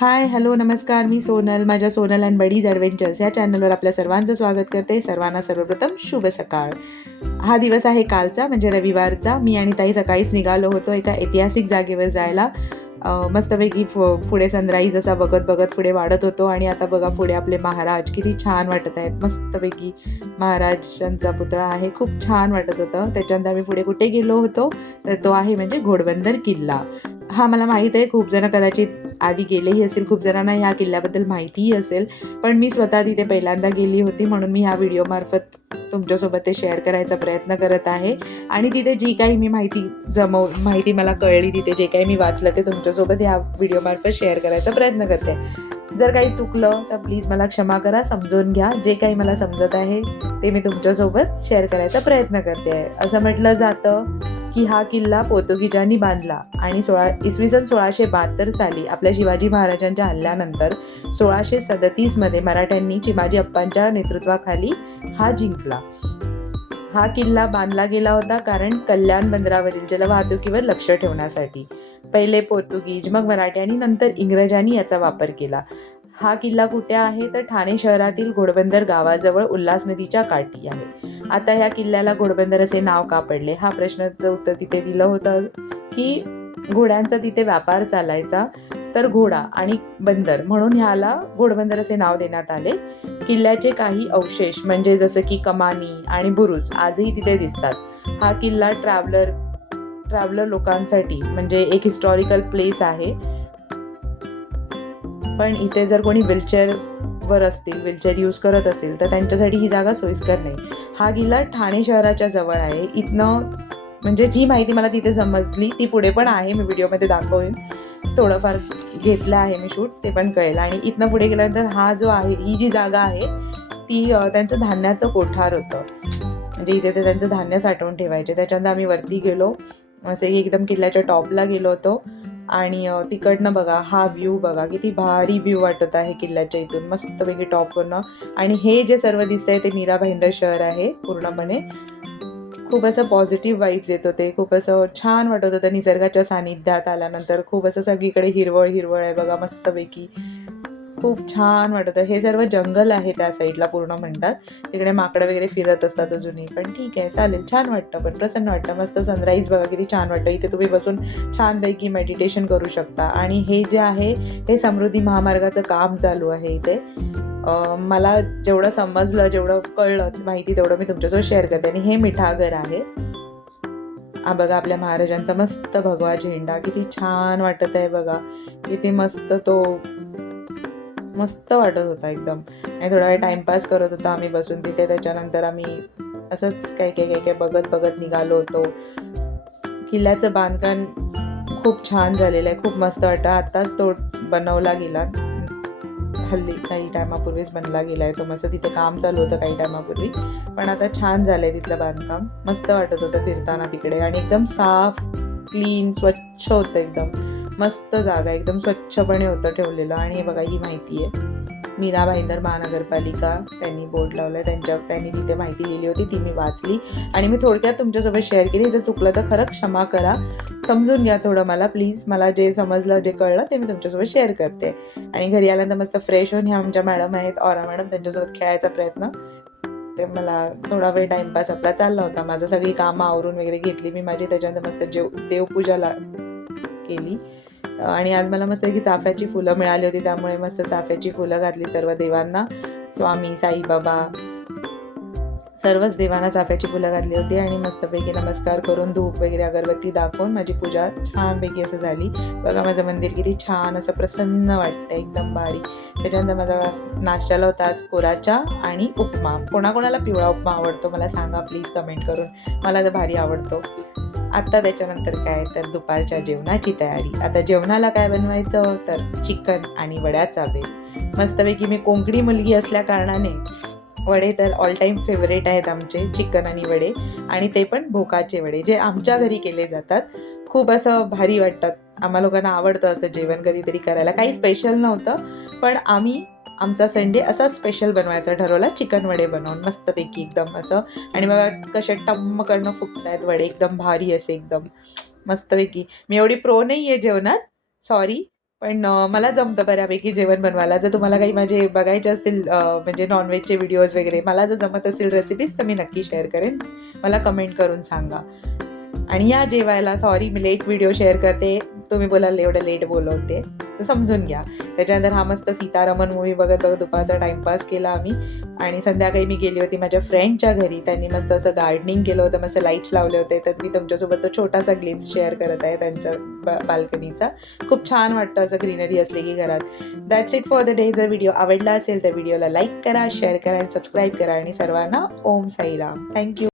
हाय, hello, नमस्कार. मी सोनल. माझ्या Sonal and buddies adventures या चॅनलवर आपल्या सर्वांचं स्वागत करते. सर्वांना सर्वप्रथम शुभ सकाळ. हा दिवस आहे कालचा, म्हणजे रविवारचा. मी आणि ताई सकाळीच निघालो होतो एका ऐतिहासिक जागेवर जायला. मस्तपैकी पुढे सनराईज असा बघत बघत पुढे वाढत होतो. आणि आता बघा पुढे आपले महाराज किती छान वाटत आहेत. मस्तपैकी महाराजांचा पुतळा आहे, खूप छान वाटत होतं. त्याच्यानंतर आम्ही पुढे कुठे गेलो होतो तर तो आहे म्हणजे घोडबंदर किल्ला. हा मला माहीत आहे, खूप जण कदाचित आधी गेलेही असेल, खूप जणांना ह्या किल्ल्याबद्दल माहितीही असेल, पण मी स्वतः तिथे पहिल्यांदा गेली होती, म्हणून मी ह्या व्हिडिओमार्फत तुमच्यासोबत ते शेअर करायचा प्रयत्न करत आहे. आणि तिथे जी काही मी माहिती मला कळली, तिथे जे काही मी वाचलं ते तुमच्यासोबत ह्या व्हिडिओमार्फत शेअर करायचा प्रयत्न करते. जर काही चुकलं तर प्लीज मला क्षमा करा, समजून घ्या. जे काही मला समजत आहे ते मी तुमच्यासोबत शेअर करायचा प्रयत्न करते आहे. असं म्हटलं जातं की हा किल्ला पोर्तुगीजांनी बांधला आणि इसवी सन 1672 साली आपल्या शिवाजी महाराजांच्या हल्ल्यानंतर 1637 मराठ्यांनी चिमाजी अप्पांच्या नेतृत्वाखाली हा जिंकला. हा किल्ला बांधला गेला होता कारण कल्याण बंदरावरील जलवाहतुकीवर लक्ष ठेवण्यासाठी. पहिले पोर्तुगीज, मग मराठी आणि नंतर इंग्रजांनी याचा वापर केला. हा किल्ला कुठे आहे तर ठाणे शहरातील घोडबंदर गावाजवळ उल्हास नदीच्या काठी आहे. आता ह्या किल्ल्याला घोडबंदर असे नाव का पडले, हा प्रश्नाचं उत्तर तिथे दिलं होतं की घोड्यांचा तिथे व्यापार चालायचा, तर घोडा आणि बंदर म्हणून ह्याला घोडबंदर असे नाव देण्यात आले. किल्ल्याचे काही अवशेष म्हणजे जसं की कमानी आणि बुरुज आजही तिथे दिसतात. हा किल्ला ट्रॅव्हलर लोकांसाठी म्हणजे एक हिस्टॉरिकल प्लेस आहे. पण इथे जर कोणी व्हीलचेअर यूज करत असतील तर त्यांच्यासाठी ही जागा सोयीस्कर नाही. हा किल्ला ठाणे शहराच्या जवळ आहे. इथनं म्हणजे जी माहिती मला तिथे समजली ती पुढे पण आहे, मी व्हिडिओमध्ये दाखवेन. थोडंफार घेतलं आहे मी शूट, ते पण कळेल. आणि इथनं पुढे गेल्यानंतर हा जो आहे, ही जी जागा आहे ती त्यांचं धान्याचं कोठार होतं. म्हणजे इथे ते त्यांचं धान्य साठवून ठेवायचे. त्याच्यानंतर आम्ही वरती गेलो, असे एकदम किल्ल्याच्या टॉपला गेलो होतो. आणि तिकडनं बघा हा व्ह्यू, बघा किती भारी व्ह्यू वाटत आहे किल्ल्याच्या इथून मस्तपैकी टॉपवरनं. आणि हे जे सर्व दिसतंय ते मीरा भाईंदर शहर आहे पूर्णपणे. खूप असं पॉझिटिव्ह वाईब्स येत होते, खूप असं छान वाटत होतं निसर्गाच्या सानिध्यात आल्यानंतर. खूप असं सगळीकडे हिरवळ हिरवळ आहे बघा मस्तपैकी, खूप छान वाटत आहे. हे सर्व जंगल आहे त्या साईडला पूर्ण म्हणतात. तिकडे माकडं वगैरे फिरत असतात अजूनही, पण ठीक आहे, चालेल. छान वाटतं, पण प्रसन्न वाटतं. मस्त सनराईज बघा किती छान वाटतं. इथे तुम्ही बसून छानपैकी मेडिटेशन करू शकता. आणि हे जे आहे हे समृद्धी महामार्गाचं काम चालू आहे इथे. मला जेवढं समजलं, जेवढं कळलं माहिती, तेवढं मी तुमच्यासोबत शेअर करते. आणि हे मिठागर आहे. हा बघा आपल्या महाराजांचा मस्त भगवा झेंडा, किती छान वाटत आहे बघा. किती मस्त तो मस्त वाटत होता एकदम. आणि थोडा वेळ टाइमपास करत होता आम्ही बसून तिथे. त्याच्यानंतर आम्ही असंच काय काय काय काय बघत बघत निघालो होतो. किल्ल्याचं बांधकाम खूप छान झालेलं आहे, खूप मस्त वाटतं. आत्ताच तो बनवला गेला, हल्ली काही टायमापूर्वीच बनला गेला आहे तो. मस्त तिथे काम चालू होतं काही टायमापूर्वी, पण आता छान झालं आहे तिथलं बांधकाम. मस्त वाटत होतं फिरताना तिकडे. आणि एकदम साफ, क्लीन, स्वच्छ होतं एकदम. मस्त जागा, एकदम स्वच्छपणे होतं ठेवलेलं. आणि हे बघा ही माहिती आहे, मीरा भाईंदर महानगरपालिका त्यांनी बोर्ड लावलं आहे, त्यांनी तिथे माहिती लिहिली होती, ती मी वाचली आणि मी थोडक्यात तुमच्यासोबत शेअर केली. जर चुकलं तर खरं क्षमा करा, समजून घ्या थोडं मला प्लीज. मला जे समजलं, जे कळलं ते मी तुमच्यासोबत शेअर करते. आणि घरी आल्यानंतर मस्त फ्रेश होऊन, ह्या आमच्या मॅडम आहेत ऑरा मॅडम, त्यांच्यासोबत खेळायचा प्रयत्न. ते मला थोडा वेळ टाईमपास आपला चालला होता. माझं सगळी कामं आवरून वगैरे घेतली मी माझी. त्याच्यानंतर मस्त देवपूजाला केली. आणि आज मला मस्त की चाफ्याची फुलं मिळाली होती, त्यामुळे मस्त चाफ्याची फुलं घातली सर्व देवांना. स्वामी, साईबाबा, सर्वच देवांना चाफ्याची फुलं घातली होती. आणि मस्तपैकी नमस्कार करून, धूप वगैरे अगरबत्ती दाखवून माझी पूजा छानपैकी असं झाली. बघा माझं मंदिर किती छान असं प्रसन्न वाटतं, एकदम भारी. त्याच्यानंतर माझा नाश्त्याला होता आज कोरा चहा आणि उपमा. कोणाकोणाला पिवळा उपमा आवडतो मला सांगा प्लीज कमेंट करून, मला तर भारी आवडतो. आता त्याच्यानंतर काय तर दुपारच्या जेवणाची तयारी. आता जेवणाला काय बनवायचं तर चिकन आणि वड्याचा बेत. मस्तपैकी मी कोंकणी मुलगी असल्या कारणाने वडे तर ऑल टाईम फेवरेट आहेत आमचे, चिकन आणि वडे. आणि ते पण भोकाचे वडे, जे आमच्या घरी केले जातात. खूप असं भारी वाटतात, आम्हा लोकांना आवडतं असं जेवण कधीतरी करायला. काही स्पेशल नव्हतं, पण आम्ही आमचा संडे असा स्पेशल बनवायचा ठरवला, चिकन वडे बनवून मस्तपैकी एकदम असं. आणि बघा कसे टम्म करणं फुगत आहेत वडे, एकदम भारी असे एकदम मस्तपैकी. मी एवढी प्रो नाही आहे जेवणात, सॉरी, पण मला जमतं बऱ्यापैकी जेवण बनवायला. जर तुम्हाला काही माझे बघायचे असतील म्हणजे नॉन-व्हेजचे व्हिडिओज वगैरे, मला जर जमत असतील रेसिपीज तर मी नक्की शेअर करेन. मला कमेंट करून सांगा. आणि या जेवायला. Sorry me let video share करते. तुम्ही बोलाल एवढं लेट बोलवते, तर समजून घ्या. त्याच्यानंतर हा मस्त सीतारमण मूव्ही बघत बघत दुपारचा टाईमपास केला आम्ही. आणि संध्याकाळी मी गेली होती माझ्या फ्रेंडच्या घरी. त्यांनी मस्त असं गार्डनिंग केलं होतं, मस्त लाईट्स लावले होते. तर मी तुमच्यासोबत तो छोटासा ग्लिम्स शेअर करत आहे त्यांच्या बाल्कनीचा. खूप छान वाटतं असं ग्रीनरी असले की घरात. That's it for the day. जर व्हिडिओ आवडला असेल तर व्हिडिओला लाईक करा, शेअर करा आणि सबस्क्राईब करा. आणि सर्वांना ओम साईराम. थँक्यू.